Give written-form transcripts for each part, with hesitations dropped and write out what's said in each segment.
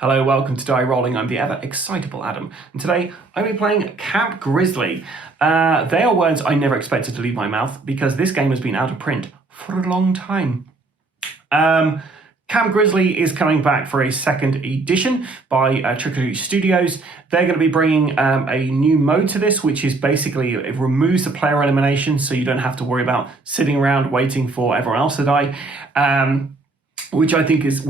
Hello, welcome to Die Rolling. I'm the ever excitable Adam, and today I'll be playing Camp Grizzly. They are words I never expected to leave my mouth because this game has been out of print for a long time. Camp Grizzly is coming back for a second edition by Trick or Treat Studios. They're going to be bringing a new mode to this, which is basically it removes the player elimination, so you don't have to worry about sitting around waiting for everyone else to die. Which I think is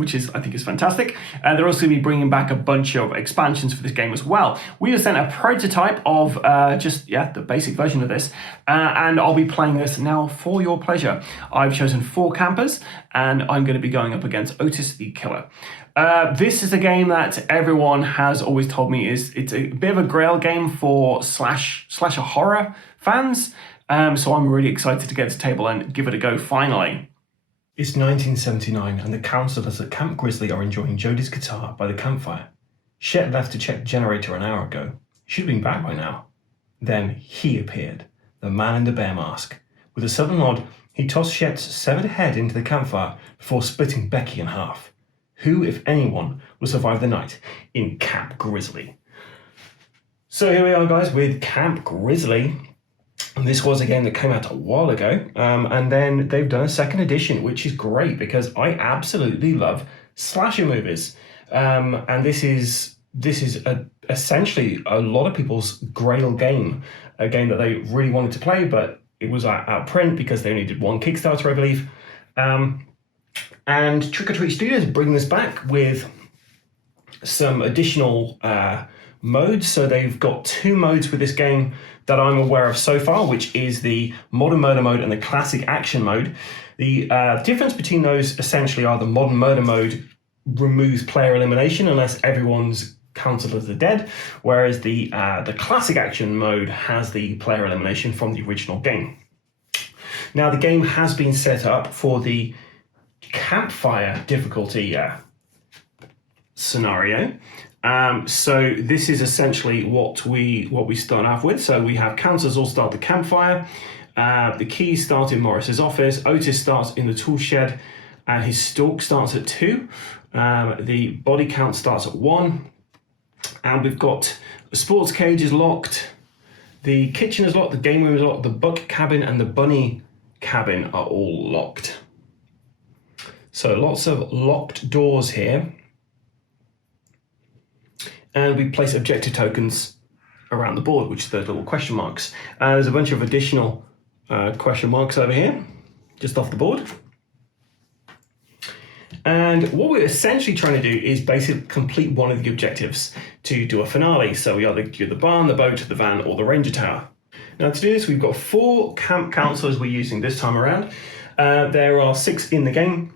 fantastic. They're also going to be bringing back a bunch of expansions for this game as well. We have sent a prototype of the basic version of this, and I'll be playing this now for your pleasure. I've chosen 4 campers, and I'm going to be going up against Otus the Killer. This is a game that everyone has always told me it's a bit of a grail game for slasher horror fans. So I'm really excited to get to the table and give it a go finally. It's 1979 and the councillors at Camp Grizzly are enjoying Jodie's guitar by the campfire. Shet left to check the generator an hour ago. She'd been back by now. Then he appeared, the man in the bear mask. With a sudden nod, he tossed Shet's severed head into the campfire before splitting Becky in half. Who, if anyone, will survive the night in Camp Grizzly? So here we are, guys, with Camp Grizzly. And this was a game that came out a while ago, and then they've done a second edition, which is great because I absolutely love slasher movies. And this is essentially a lot of people's grail game, a game that they really wanted to play, but it was out of print because they only did one Kickstarter, I believe. And Trick or Treat Studios bring this back with some additional modes. So they've got 2 modes with this game that I'm aware of so far, which is the Modern Murder mode and the Classic Action mode. The difference between those essentially are the Modern Murder mode removes player elimination unless everyone's counted as dead, whereas the Classic Action mode has the player elimination from the original game. Now the game has been set up for the campfire difficulty scenario. So this is essentially what we start off with. So we have councillors all start the campfire. The keys start in Morris's office. Otus starts in the tool shed, and his stalk starts at 2. The body count starts at 1, and we've got the sports cage is locked. The kitchen is locked. The game room is locked. The buck cabin and the bunny cabin are all locked. So lots of locked doors here. And we place objective tokens around the board, which are those little question marks. There's a bunch of additional question marks over here, just off the board. And what we're essentially trying to do is basically complete one of the objectives to do a finale. So we either do the barn, the boat, the van, or the ranger tower. Now to do this, we've got 4 camp councillors we're using this time around. There are 6 in the game,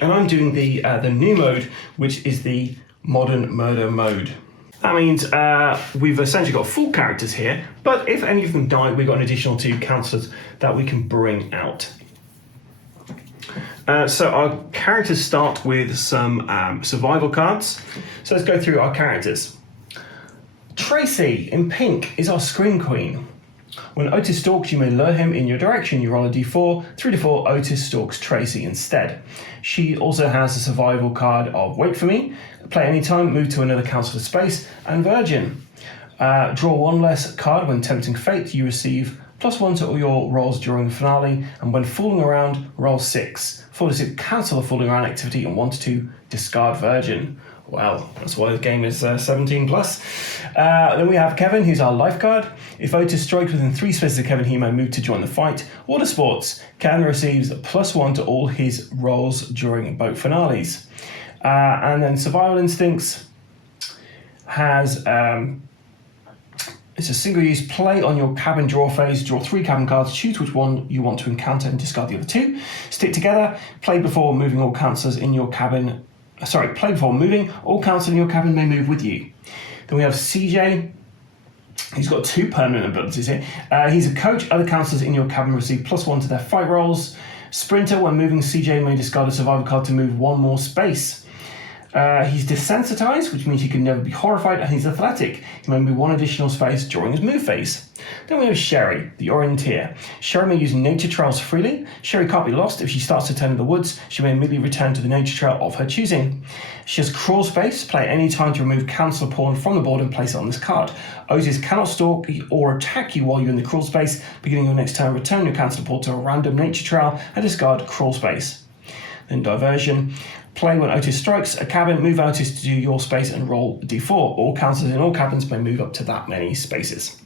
and I'm doing the new mode, which is the Modern Murder mode. That means we've essentially got 4 characters here, but if any of them die, we've got an additional 2 councillors that we can bring out. So our characters start with some survival cards. So let's go through our characters. Tracy in pink is our scream queen. When Otus stalks, you may lure him in your direction. You roll a d4. 3 to 4, Otus stalks Tracy instead. She also has a survival card of Wait For Me. Play anytime, move to another councillor space, and Virgin. Draw 1 less card when tempting fate. You receive +1 to all your rolls during the finale, and when fooling around, roll 6. 4 to 6, cancel the fooling around activity, and 1 to 2, discard Virgin. Well, that's why the game is 17 plus. Then we have Kevin, who's our lifeguard. If Otus strikes within 3 spaces of Kevin, he may move to join the fight. Water sports. Kevin receives +1 to all his rolls during boat finales. And then survival instincts has it's a single-use play on your cabin draw phase. Draw 3 cabin cards, choose which one you want to encounter and discard the other 2. Stick together. Play before moving. All councillors in your cabin. Play before moving. All councillors in your cabin may move with you. Then we have CJ. He's got 2 permanent abilities here. He's a coach. Other councillors in your cabin receive +1 to their fight rolls. Sprinter. When moving, CJ may discard a survival card to move 1 more space. He's desensitized, which means he can never be horrified, and he's athletic. He may move one additional space during his move phase. Then we have Sherry, the orienteer. Sherry may use nature trails freely. Sherry can't be lost. If she starts to turn in the woods, she may immediately return to the nature trail of her choosing. She has crawl space. Play at any time to remove cancel a pawn from the board and place it on this card. Otus cannot stalk or attack you while you're in the crawl space. Beginning your next turn, return your cancel pawn to a random nature trail and discard crawl space. Then diversion. Play when Otus strikes a cabin, move Otus to do your space and roll d4. All councils in all cabins may move up to that many spaces.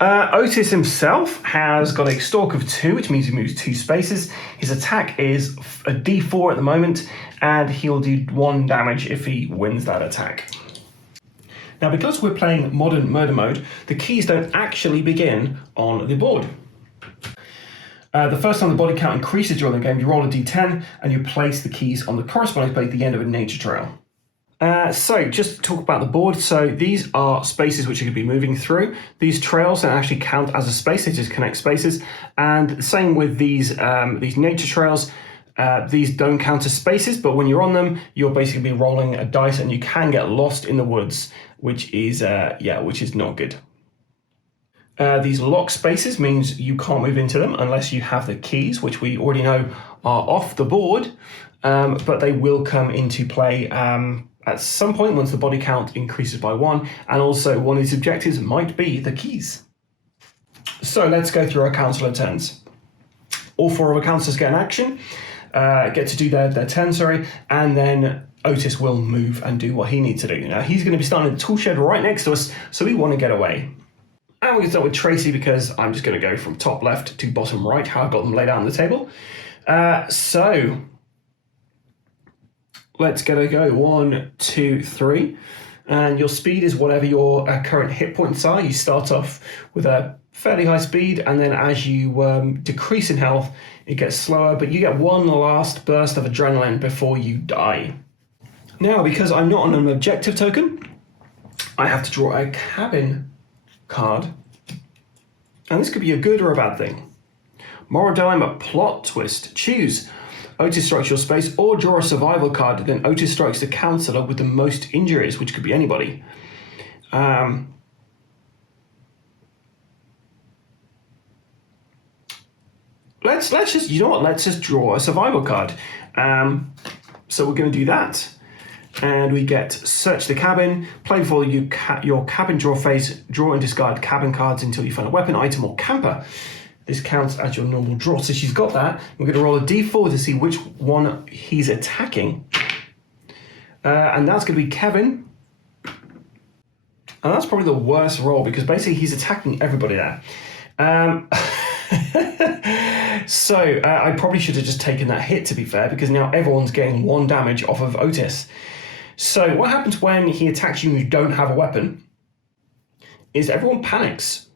Otus himself has got a stalk of 2, which means he moves 2 spaces. His attack is a d4 at the moment, and he'll do 1 damage if he wins that attack. Now, because we're playing modern murder mode, the keys don't actually begin on the board. The first time the body count increases during the game, you roll a d10 and you place the keys on the corresponding place at the end of a nature trail. So just to talk about the board, so these are spaces which you could be moving through. These trails don't actually count as a space, they just connect spaces. And same with these nature trails, these don't count as spaces, but when you're on them, you're basically rolling a dice and you can get lost in the woods, which is not good. These lock spaces means you can't move into them unless you have the keys, which we already know are off the board, but they will come into play at some point once the body count increases by 1, and also one of these objectives might be the keys. So let's go through our councillor turns. All 4 of our councillors get an action, get to do their turn, and then Otus will move and do what he needs to do. Now he's going to be starting in the tool shed right next to us, so we want to get away. And we're going to start with Tracy because I'm just going to go from top left to bottom right, how I've got them laid out on the table. So let's get a go. 1, 2, 3. And your speed is whatever your current hit points are. You start off with a fairly high speed, and then as you decrease in health, it gets slower, but you get one last burst of adrenaline before you die. Now, because I'm not on an objective token, I have to draw a cabin card, and this could be a good or a bad thing. Moral dilemma, plot twist. Choose. Otus strikes your space or draw a survival card, then Otus strikes the counsellor with the most injuries, which could be anybody. Let's just, you know what, let's just draw a survival card. So we're going to do that. And we get search the cabin, play before your cabin draw phase, draw and discard cabin cards until you find a weapon, item or camper. This counts as your normal draw. So she's got that. We're going to roll a d4 to see which one he's attacking. And that's going to be Kevin. And that's probably the worst roll because basically he's attacking everybody there. So I probably should have just taken that hit, to be fair, because now everyone's getting 1 damage off of Otus. So what happens when he attacks you and you don't have a weapon is everyone panics.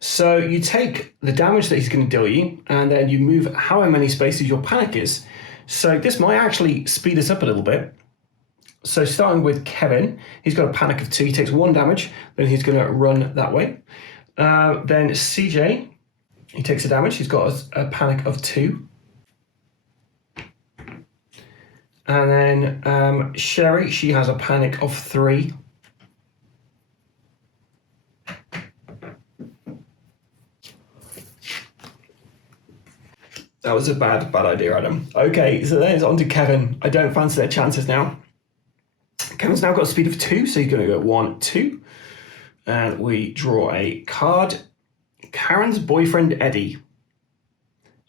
So you take the damage that he's going to deal you, and then you move however many spaces your panic is. So this might actually speed us up a little bit. So starting with Kevin, he's got a panic of 2. He takes 1 damage, then he's going to run that way. Then CJ, he takes a damage. He's got a panic of 2. And then Sherry, she has a panic of 3. That was a bad idea, Adam. Okay, so then it's on to Kevin. I don't fancy their chances now. Kevin's now got a speed of 2, so he's going to go 1, 2. And we draw a card. Karen's boyfriend, Eddie.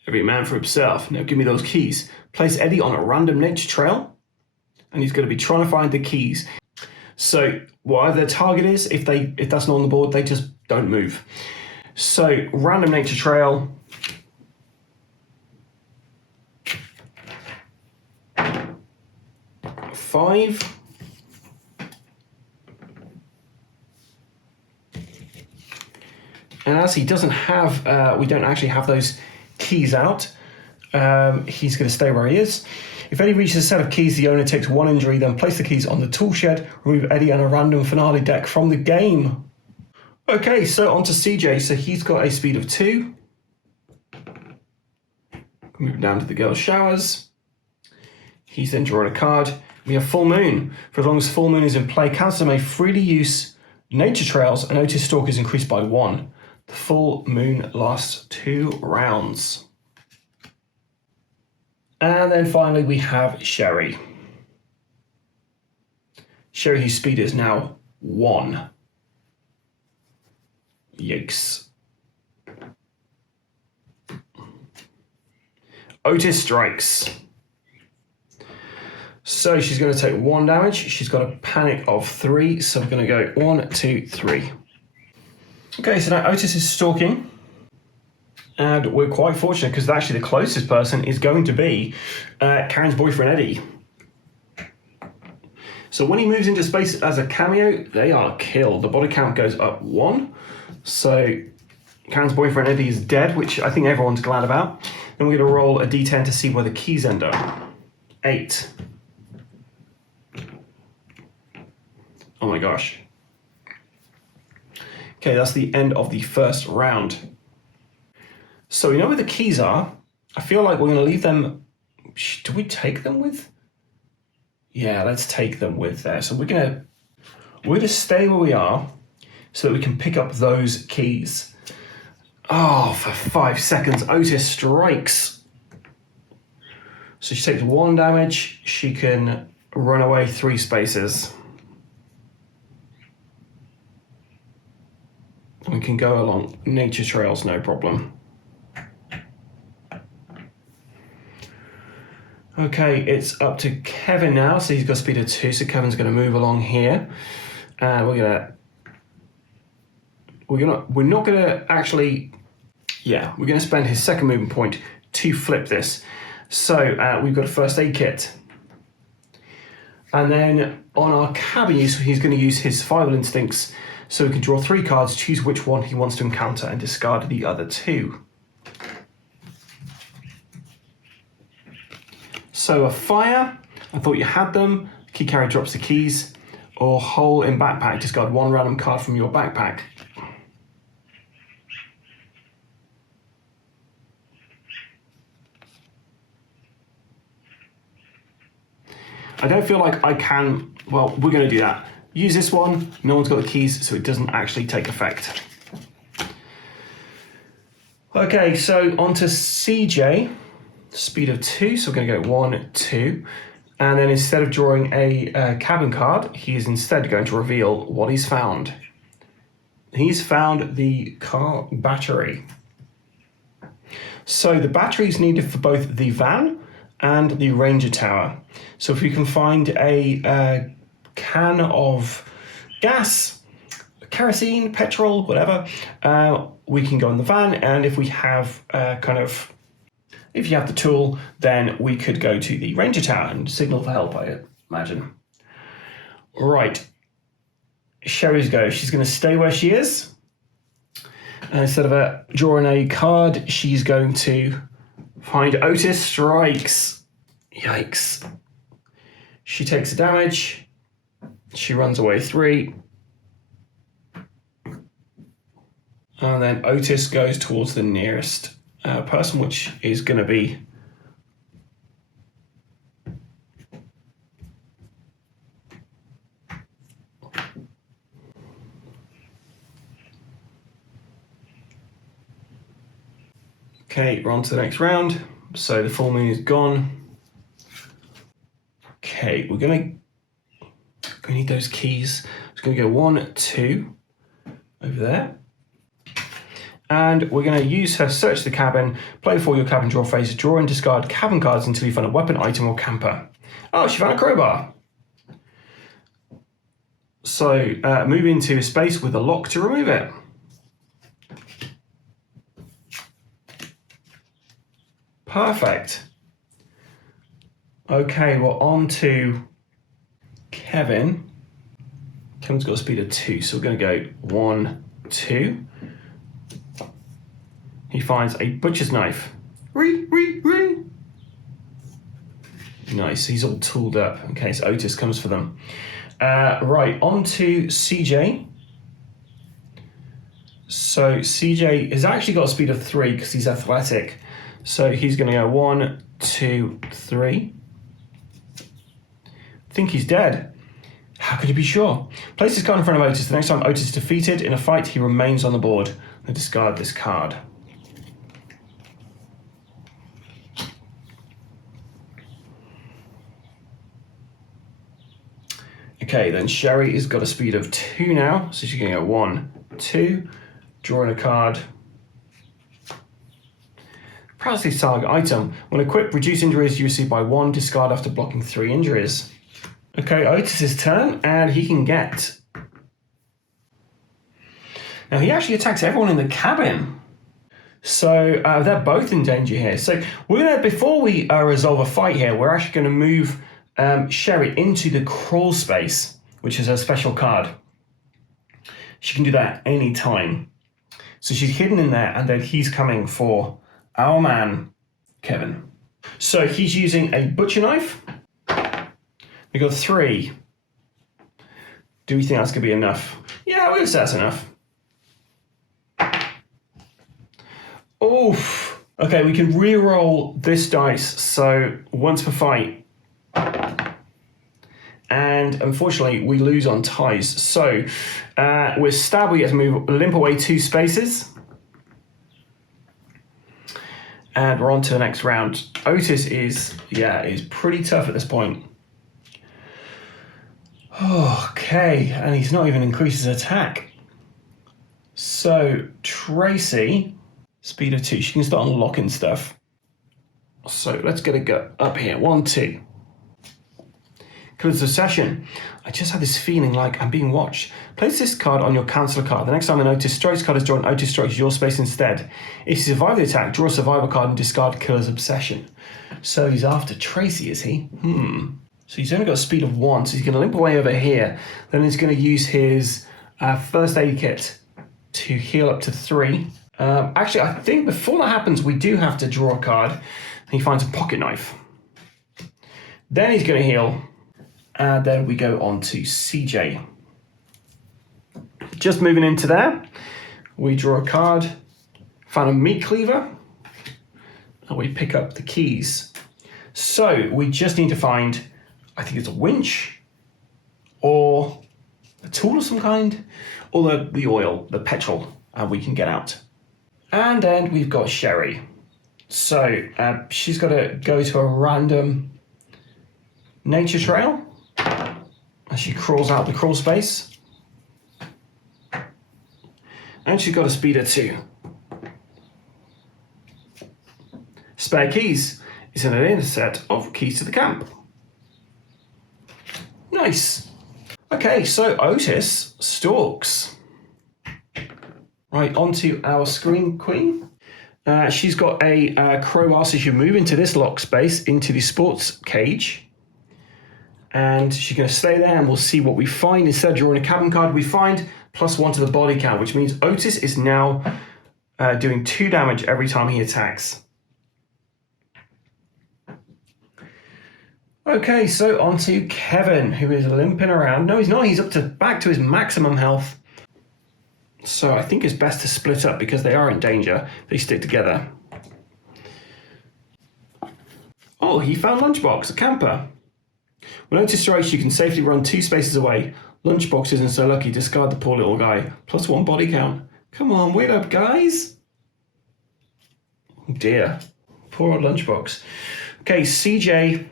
Every man for himself. Now give me those keys. Place Eddie on a random nature trail, and he's going to be trying to find the keys. So whatever their target is, if that's not on the board, they just don't move. So random nature trail. Five. And as he doesn't have, we don't actually have those keys out, he's going to stay where he is. If Eddie reaches a set of keys, the owner takes 1 injury, then place the keys on the tool shed, remove Eddie and a random finale deck from the game. Okay, so on to CJ. So he's got a speed of 2. Move down to the girls' showers. He's then drawn a card. We have Full Moon. For as long as Full Moon is in play, councillors may freely use nature trails, and Otus Stalk is increased by 1. The Full Moon lasts 2 rounds. And then finally we have Sherry. Sherry, whose speed is now 1. Yikes. Otus strikes. So she's going to take 1 damage. She's got a panic of 3, so we're going to go 1, 2, 3. Okay, so now Otus is stalking. And we're quite fortunate because actually the closest person is going to be Karen's boyfriend, Eddie. So when he moves into space as a cameo, they are killed. The body count goes up 1. So Karen's boyfriend, Eddie, is dead, which I think everyone's glad about. Then we're going to roll a d10 to see where the keys end up. 8. Oh my gosh. Okay, that's the end of the first round. So we know where the keys are. I feel like we're going to leave them. Do we take them with? Yeah, let's take them with there. So we're going to stay where we are so that we can pick up those keys. Oh, for 5 seconds, Otus strikes. So she takes 1 damage. She can run away 3 spaces. We can go along nature trails, no problem. Okay, it's up to Kevin now, so he's got speed of 2, so Kevin's going to move along here. And we're not going to actually, we're going to spend his second movement point to flip this. So we've got a first aid kit. And then on our cabin use, he's going to use his survival instincts, so he can draw 3 cards, choose which one he wants to encounter, and discard the other 2. So a fire, I thought you had them. Key carrier drops the keys. Or hole in backpack, discard 1 random card from your backpack. I don't feel like I can, well, we're going to do that. Use this one, no one's got the keys, so it doesn't actually take effect. Okay, so on to CJ, speed of 2, so we're going to go 1, 2. And then instead of drawing a cabin card, he is instead going to reveal what he's found. He's found the car battery. So the battery is needed for both the van and the ranger tower. So if we can find a can of gas, kerosene, petrol, whatever, we can go in the van. And if we have if you have the tool, then we could go to the ranger tower and signal for help, I imagine. Right, Sherry's go. She's going to stay where she is. And instead of drawing a card, she's going to find Otus strikes. Yikes. She takes a damage. She runs away 3. And then Otus goes towards the nearest person, which is going to be okay, we're on to the next round. So the full moon is gone. Okay, we're going to need those keys. It's going to go 1, 2 over there. And we're going to use her search the cabin, play before your cabin draw phase, draw and discard cabin cards until you find a weapon, item, or camper. Oh, she found a crowbar. So move into a space with a lock to remove it. Perfect. Okay, well, on to Kevin. Kevin's got a speed of 2, so we're going to go 1, 2. He finds a butcher's knife. Nice, he's all tooled up in case Otus comes for them. Right, on to CJ. So CJ has actually got a speed of 3 because he's athletic. So he's going to go 1, 2, 3. think he's dead. How could he be sure? Place this card in front of Otus. The next time Otus is defeated in a fight, he remains on the board. I discard this card. Okay, then Sherry has got a speed of 2 now, so she's going to go 1, 2, drawing a card. Practice target item. When equipped, reduce injuries you receive by 1, discard after blocking 3 injuries. Okay, Otus's turn, and he can get... Now, he actually attacks everyone in the cabin. So they're both in danger here. So we're going to, before we resolve a fight here, we're actually going to move Sherry into the crawl space, which is her special card. She can do that any time. So she's hidden in there, and then he's coming for our man, Kevin. So he's using a butcher knife. We got 3. Do we think that's going to be enough? Yeah, we're going to say that's enough. Oof. Okay, we can re-roll this dice, so once per fight. And unfortunately, we lose on ties. So we're stabbed, we get to limp away 2 spaces. And we're on to the next round. Otus is pretty tough at this point. Okay, and he's not even increased his attack. So Tracy, speed of 2, she can start unlocking stuff. So let's get a go up here. 1, 2. Close the session. I just had this feeling like I'm being watched. Place this card on your cancel card. The next time an Otus Strikes card is drawn, Otus strikes your space instead. If you survive the attack, draw a survivor card and discard Killer's Obsession. So he's after Tracy, is he? So he's only got a speed of 1, so he's going to limp away over here. Then he's going to use his first aid kit to heal up to 3. Actually, I think before that happens, we do have to draw a card. And he finds a pocket knife. Then he's going to heal. And then we go on to CJ. Just moving into there, we draw a card, found a meat cleaver, and we pick up the keys. So we just need to find, I think it's a winch, or a tool of some kind, or the oil, the petrol, and we can get out. And then we've got Sherry. So she's got to go to a random nature trail. And she crawls out the crawl space. And she's got a speed of 2. Spare keys is in an inner set of keys to the camp. Nice. Okay, so Otus stalks. Right, onto our screen queen. She's got a crowbar, so she can move into this lock space, into the sports cage. And she's going to stay there, and we'll see what we find. Instead of drawing a cabin card, we find +1 to the body count, which means Otus is now doing 2 damage every time he attacks. Okay, so on to Kevin, who is limping around. No, he's not. He's back to his maximum health. So I think it's best to split up because they are in danger. They stick together. Oh, he found Lunchbox, a camper. When Otus strikes, you can safely run 2 spaces away. Lunchbox isn't so lucky. Discard the poor little guy. +1 body count. Come on, wait up, guys. Oh dear. Poor old Lunchbox. Okay, CJ.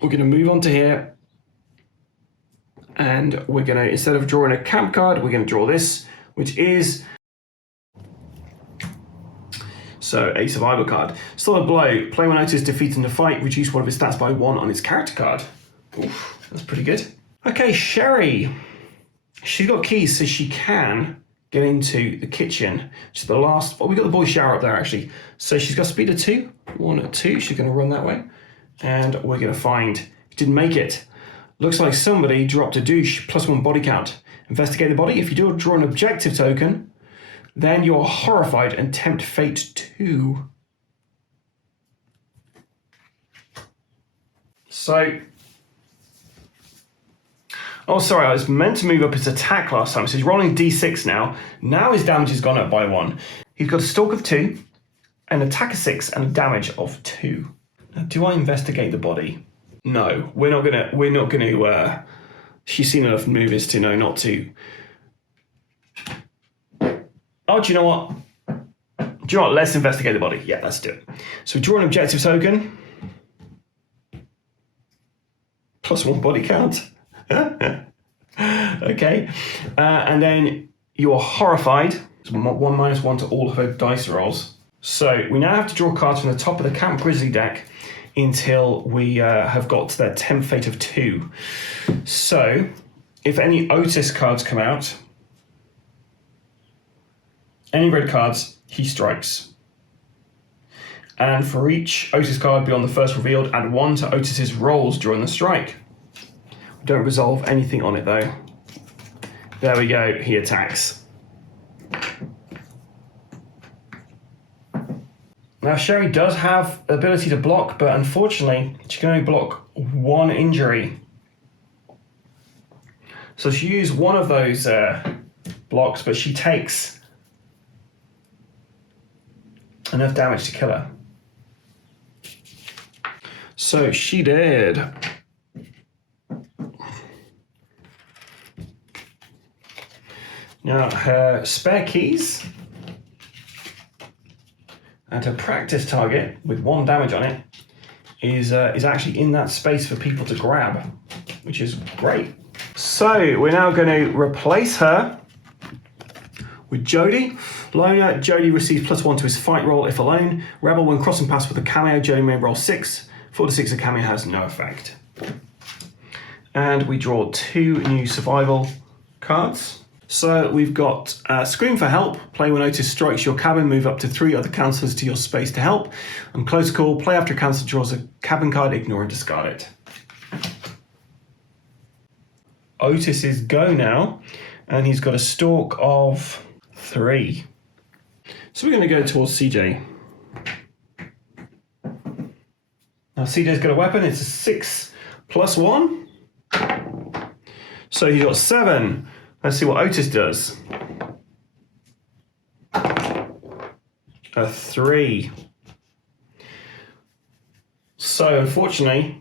We're going to move on to here. And we're going to, instead of drawing a camp card, we're going to draw this, which is... So, a survival card. Still a blow. Play when Otus is defeated in a fight. Reduce one of his stats by 1 on his character card. Oof, that's pretty good. Okay, Sherry. She's got keys, so she can get into the kitchen. Which is the last... Oh, we got the boy shower up there, actually. So she's got speed of 2. 1 or 2. She's going to run that way. And we're going to find... Didn't make it. Looks like somebody dropped a douche. +1 body count. Investigate the body. If you do draw an objective token... Then you're horrified and tempt fate 2. So, oh sorry, I was meant to move up his attack last time. So he's rolling D6 now. Now his damage has gone up by 1. He's got a stalk of 2, an attack of 6, and a damage of 2. Now, do I investigate the body? No, we're not gonna. She's seen enough movies to know not to. Oh, do you know what? Let's investigate the body. Yeah, let's do it. So we draw an objective token. +1 body count. Okay. And then you are horrified. It's 1 - 1 to all of her dice rolls. So we now have to draw cards from the top of the Camp Grizzly deck until we have got to their temp fate of 2. So if any Otus cards come out, any red cards, he strikes. And for each Otus card beyond the first revealed, add 1 to Otus's rolls during the strike. We don't resolve anything on it though. There we go, he attacks. Now Sherry does have the ability to block, but unfortunately she can only block 1 injury. So she used one of those blocks, but she takes enough damage to kill her. So she did. Now her spare keys and her practice target with 1 damage on it is actually in that space for people to grab, which is great. So we're now going to replace her with Jody. Loner, Jody receives +1 to his fight roll if alone. Rebel, when crossing paths with a cameo, Jody may roll 6. 4 to 6, a cameo has no effect. And we draw 2 new survival cards. So we've got Scream for Help. Play when Otus strikes your cabin, move up to 3 other councillors to your space to help. And Close Call, play after a councillor draws a cabin card, ignore and discard it. Otus is go now, and he's got a stalk of 3. So we're going to go towards CJ. Now CJ's got a weapon, it's a 6 + 1. So he's got 7. Let's see what Otus does. A 3. So unfortunately,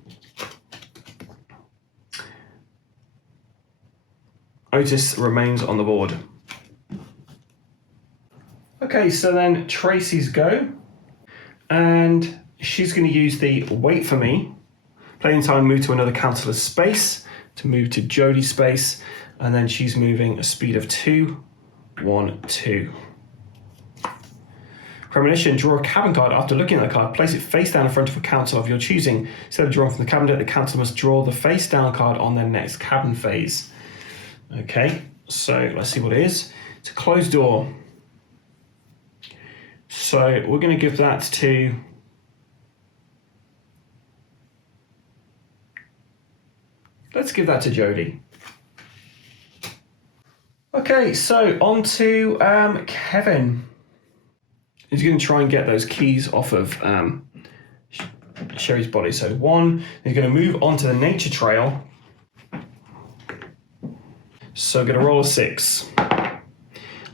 Otus remains on the board. Okay, so then Tracy's go. And she's going to use the wait for me. Play in time, move to another councillor's space to move to Jody's space. And then she's moving a speed of 2, 1, 2. Premonition, draw a cabin card. After looking at the card, place it face down in front of a councillor of your choosing. Instead of drawing from the cabin deck, the councillor must draw the face down card on their next cabin phase. Okay, so let's see what it is. It's a closed door. So we're going to give that to... Let's give that to Jody. Okay, so on to Kevin. He's going to try and get those keys off of Sherry's body. So 1, he's going to move onto the nature trail. So going to roll a 6.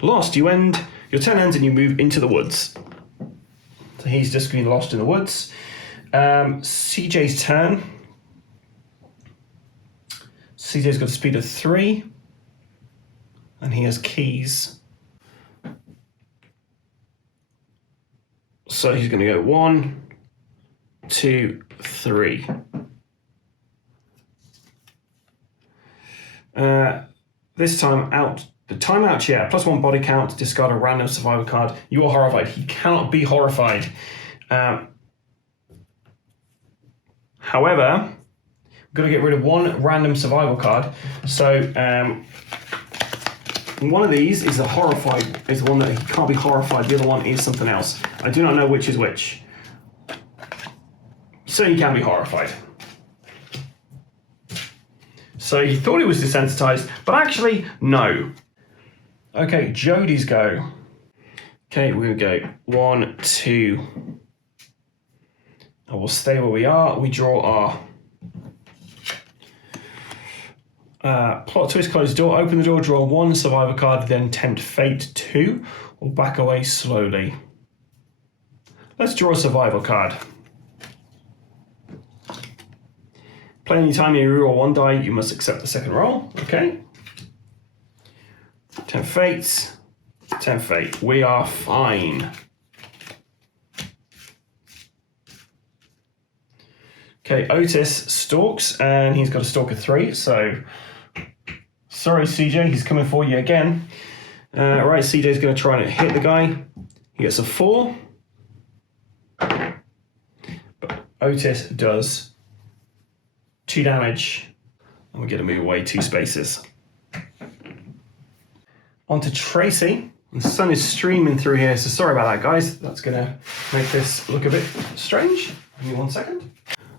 Lost, your turn ends and you move into the woods. So he's just been lost in the woods. CJ's turn. CJ's got a speed of 3. And he has keys. So he's going to go 1, 2, 3. This time out, the timeout chair, +1 body count, discard a random survival card. You are horrified. He cannot be horrified. However, we've got to get rid of 1 random survival card. So one of these is the horrified, is the one that he can't be horrified. The other one is something else. I do not know which is which. So he can be horrified. So he thought he was desensitized, but actually, no. Okay, Jody's go. Okay, we're gonna go 1, 2. And we'll stay where we are. We draw our plot twist, close the door, open the door, draw 1 survivor card, then tempt fate 2, or back away slowly. Let's draw a survival card. Play any time you reroll one die, you must accept the second roll. Okay. 10 fate. 10 fate. We are fine. Okay, Otus stalks, and he's got a stalk of 3, so sorry, CJ, he's coming for you again. Right, CJ's going to try and hit the guy. He gets a 4. But Otus does 2 damage, and we're going to move away 2 spaces. On to Tracy. The sun is streaming through here, so sorry about that, guys. That's going to make this look a bit strange. Give me 1 second.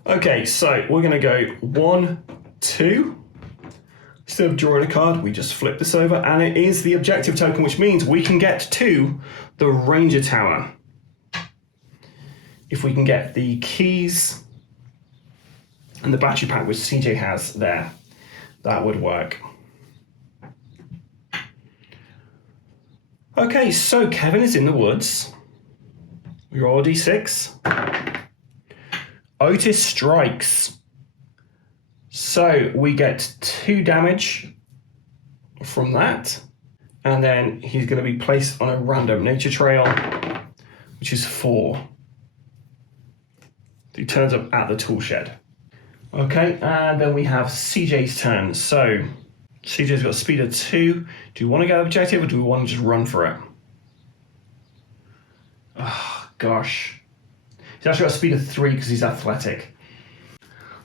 Okay, so we're going to go 1, 2. Instead of drawing a card, we just flip this over, and it is the objective token, which means we can get to the Ranger Tower. If we can get the keys and the battery pack, which CJ has there, that would work. Okay, so Kevin is in the woods. We roll a d6. Otus strikes. So we get 2 damage from that. And then he's going to be placed on a random nature trail, which is 4. He turns up at the tool shed. Okay, and then we have CJ's turn. So CJ's got a speed of 2. Do you want to get an objective, or do we want to just run for it? Oh, gosh. He's actually got a speed of 3 because he's athletic.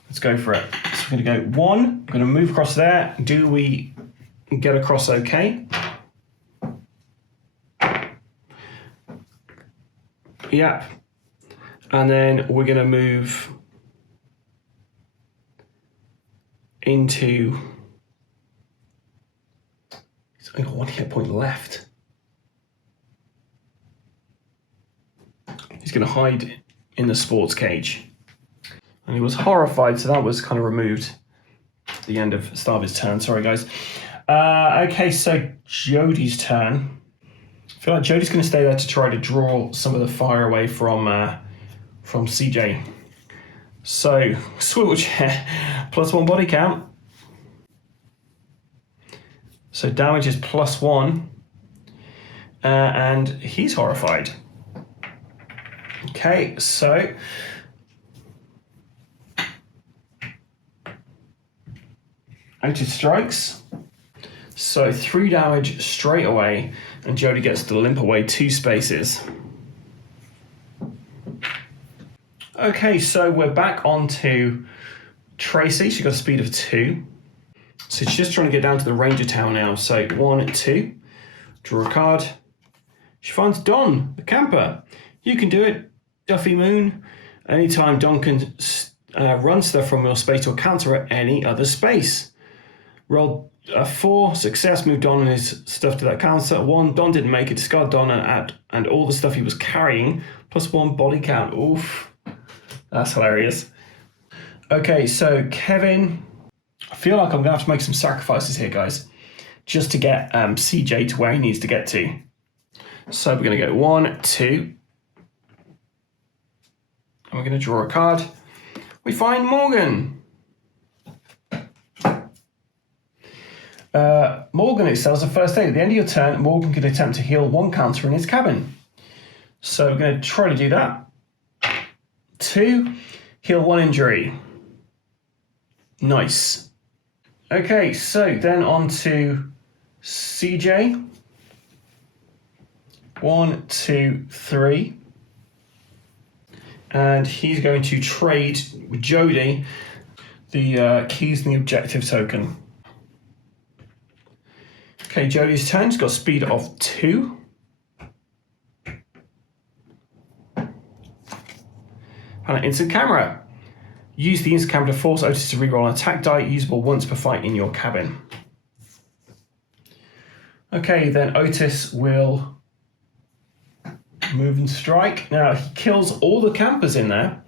Let's go for it. So we're going to go 1. I'm going to move across there. Do we get across okay? Yep. And then we're going to move into... He's only got 1 hit point left. He's going to hide in the sports cage. And he was horrified, so that was kind of removed at the end of start of his turn. Sorry, guys. Okay, so Jody's turn. I feel like Jody's going to stay there to try to draw some of the fire away from CJ. So, swivel chair, +1 body count. So damage is +1. And he's horrified. Okay, so Otus strikes. So 3 damage straight away, and Jody gets to limp away 2 spaces. Okay, so we're back on to Tracy. She's got a speed of 2. So she's just trying to get down to the Ranger Tower now. So 1, 2, draw a card. She finds Don, the camper. You can do it, Duffy Moon. Anytime Don can run stuff from your space or counter at any other space. Roll a 4, success, move Don and his stuff to that counter. 1, Don didn't make it, discard Don and all the stuff he was carrying, +1 body count. Oof, that's hilarious. Okay, so Kevin, I feel like I'm gonna have to make some sacrifices here, guys, just to get CJ to where he needs to get to. So we're gonna go 1, 2, and we're gonna draw a card. We find Morgan. Morgan excels at first aid. At the end of your turn, Morgan can attempt to heal 1 counter in his cabin. So we're going to try to do that. 2, heal 1 injury. Nice. Okay, so then on to CJ. 1, 2, 3. And he's going to trade with Jody the keys and the objective token. Okay, Jody's turn. She's got a speed of 2. And an instant camera. Use the instant camera to force Otus to reroll an attack die usable once per fight in your cabin. Okay, then Otus will move and strike. Now, he kills all the campers in there,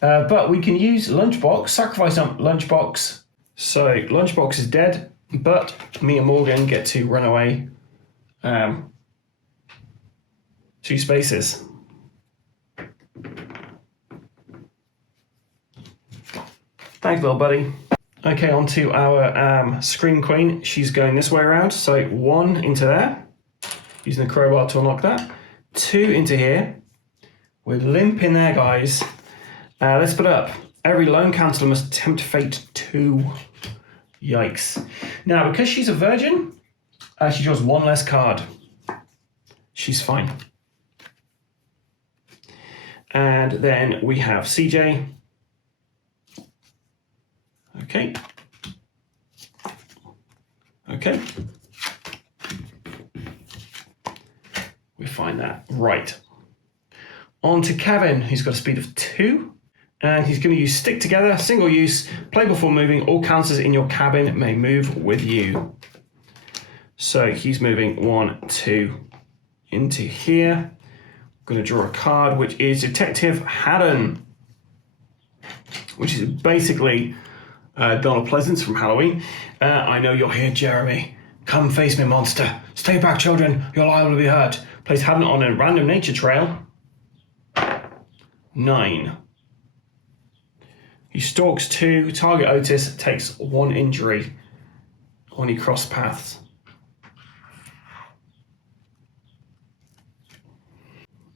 but we can use Lunchbox, sacrifice Lunchbox. So Lunchbox is dead. But me and Morgan get to run away 2 spaces. Thanks, little buddy. Okay, on to our Scream Queen. She's going this way around. So 1 into there, using the crowbar to unlock that. 2 into here. We're limping there, guys. Let's put it up. Every lone counselor must tempt fate 2. Yikes. Now, because she's a virgin, she draws 1 less card. She's fine. And then we have CJ. Okay. Okay. We find that. Right. On to Kevin, who's got a speed of 2. And he's going to use stick together, single use, play before moving. All counters in your cabin may move with you. So he's moving 1, 2 into here. I'm going to draw a card, which is Detective Haddon, which is basically Donald Pleasance from Halloween. I know you're here, Jeremy. Come face me, monster. Stay back, children. You're liable to be hurt. Place Haddon on a random nature trail. 9. He stalks 2. Target Otus, takes 1 injury when he cross paths.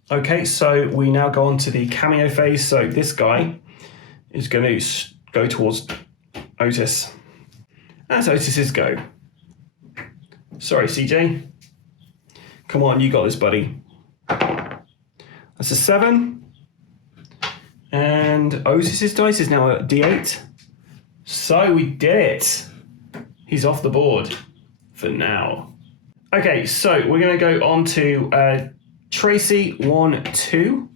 Okay, so we now go on to the cameo phase. So this guy is going to go towards Otus. That's Otus's go. Sorry, CJ. Come on, you got this, buddy. That's a 7. And Otus's dice is now a D8. So we did it. He's off the board for now. Okay, so we're going to go on to Tracy 1, 2.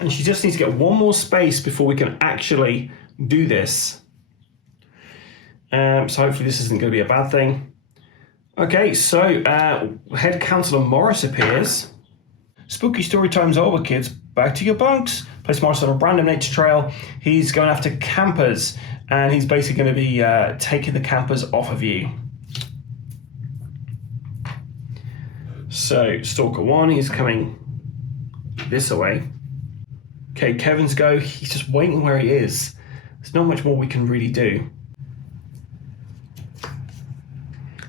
And she just needs to get 1 more space before we can actually do this. So hopefully this isn't going to be a bad thing. Okay, so head counselor Morris appears. Spooky story time's over, kids. Back to your bunks. Place Morris on a random nature trail. He's going after campers, and he's basically going to be taking the campers off of you. So Stalker 1, he's coming this way. Okay, Kevin's go. He's just waiting where he is. There's not much more we can really do.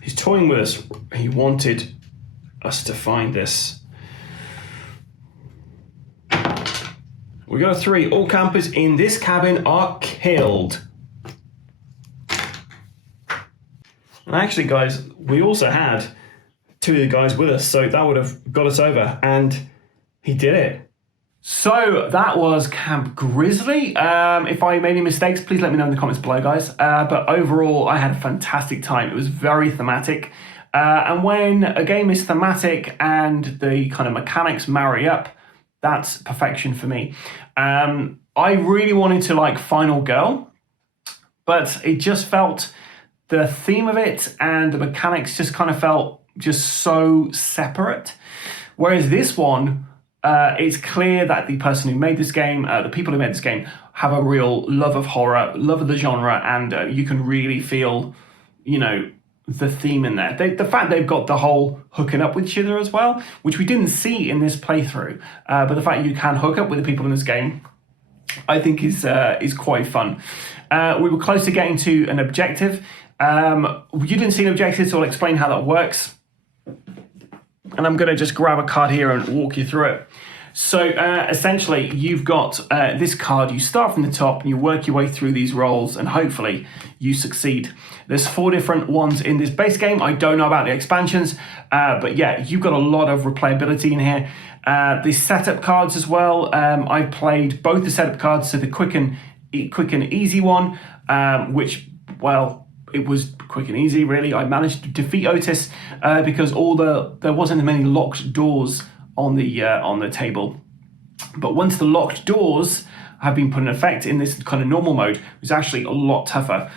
He's toying with us. He wanted us to find this. We got a 3. All campers in this cabin are killed. And actually, guys, we also had 2 of the guys with us, so that would have got us over, and he did it. So that was Camp Grizzly. If I made any mistakes, please let me know in the comments below, guys. But overall, I had a fantastic time. It was very thematic. And when a game is thematic and the kind of mechanics marry up, that's perfection for me. I really wanted to like Final Girl, but it just felt, the theme of it and the mechanics just kind of felt just so separate. Whereas this one, it's clear that the person who made this game, the people who made this game, have a real love of horror, love of the genre, and you can really feel, you know, the theme in there. The fact they've got the whole hooking up with each other as well, which we didn't see in this playthrough, but the fact you can hook up with the people in this game, I think is quite fun. We were close to getting to an objective. You didn't see an objective, so I'll explain how that works. And I'm going to just grab a card here and walk you through it. So essentially, you've got this card. You start from the top and you work your way through these rolls, and hopefully you succeed. There's 4 different ones in this base game. I don't know about the expansions, but yeah, you've got a lot of replayability in here. The setup cards as well. I played both the setup cards, so the quick and easy one, which, well, it was quick and easy, really. I managed to defeat Otus because there wasn't many locked doors on the table. But once the locked doors have been put in effect in this kind of normal mode, it was actually a lot tougher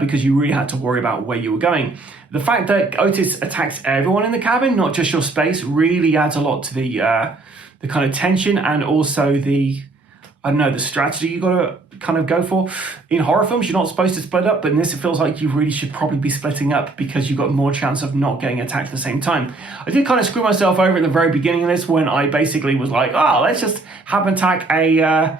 because you really had to worry about where you were going. The fact that Otus attacks everyone in the cabin, not just your space, really adds a lot to the kind of tension, and also the strategy you got to kind of go for. In horror films, you're not supposed to split up, but in this it feels like you really should probably be splitting up because you've got more chance of not getting attacked at the same time. I did kind of screw myself over at the very beginning of this when I basically was like, oh, let's just have an attack a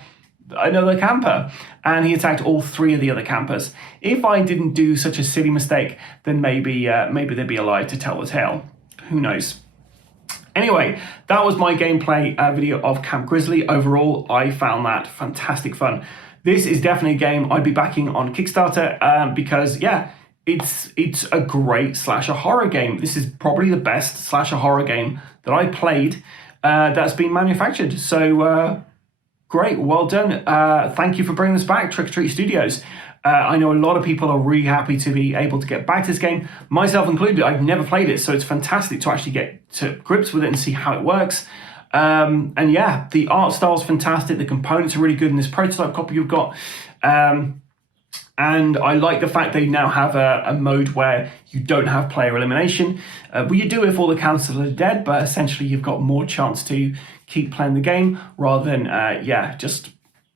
another camper, and he attacked all 3 of the other campers. If I didn't do such a silly mistake, then maybe there'd be a lie to tell the tale. Who knows? Anyway, that was my gameplay video of Camp Grizzly. Overall, I found that fantastic fun. This is definitely a game I'd be backing on Kickstarter because, yeah, it's a great slasher horror game. This is probably the best slasher horror game that I played that's been manufactured. So great, well done. Thank you for bringing this back, Trick or Treat Studios. I know a lot of people are really happy to be able to get back to this game, myself included. I've never played it, so it's fantastic to actually get to grips with it and see how it works. And yeah, the art style is fantastic. The components are really good in this prototype copy you've got. And I like the fact they now have a mode where you don't have player elimination. Well, you do if all the councils are dead, but essentially you've got more chance to keep playing the game rather than, yeah, just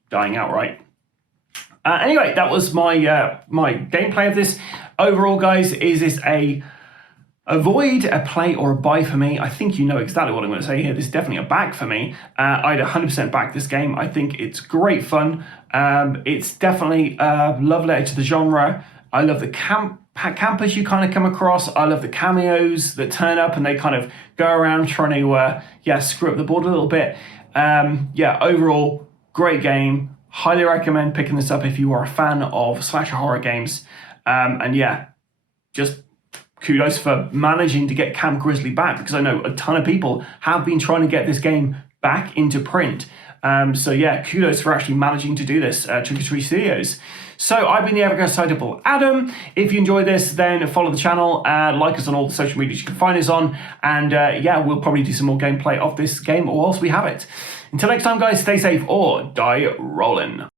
dying outright. Anyway, that was my my gameplay of this. Overall, guys, is this a avoid, a play, or a buy for me? I think you know exactly what I'm going to say here. This is definitely a back for me. I'd 100% back this game. I think it's great fun. It's definitely a love letter to the genre. I love the campers you kind of come across. I love the cameos that turn up and they kind of go around trying to, yeah, screw up the board a little bit. Yeah, overall, great game. Highly recommend picking this up if you are a fan of slasher horror games. And yeah, just kudos for managing to get Camp Grizzly back, because I know a ton of people have been trying to get this game back into print. So yeah, kudos for actually managing to do this, Trick or Treat Studios. So I've been the ever-excitable Adam. If you enjoyed this, then follow the channel, like us on all the social medias you can find us on, and yeah, we'll probably do some more gameplay of this game whilst we have it. Until next time, guys, stay safe or die rolling.